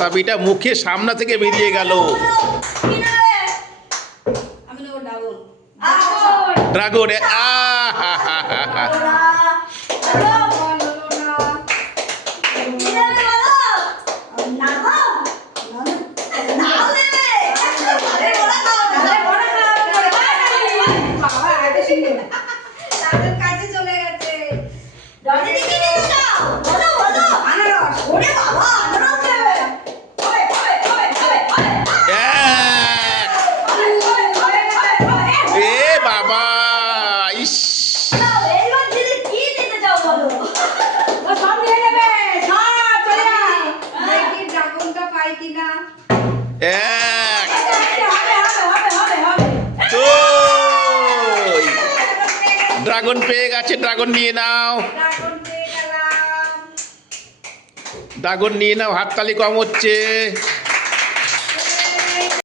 বাতাবিটা মুখে সামনে থেকে বেরিয়ে গেল। ড্রাগন বাবা ইস ড্রাগন পেয়ে গেছে। ড্রাগন নিয়ে নাও, ড্রাগন নিয়ে নাও, হাততালি কম হচ্ছে।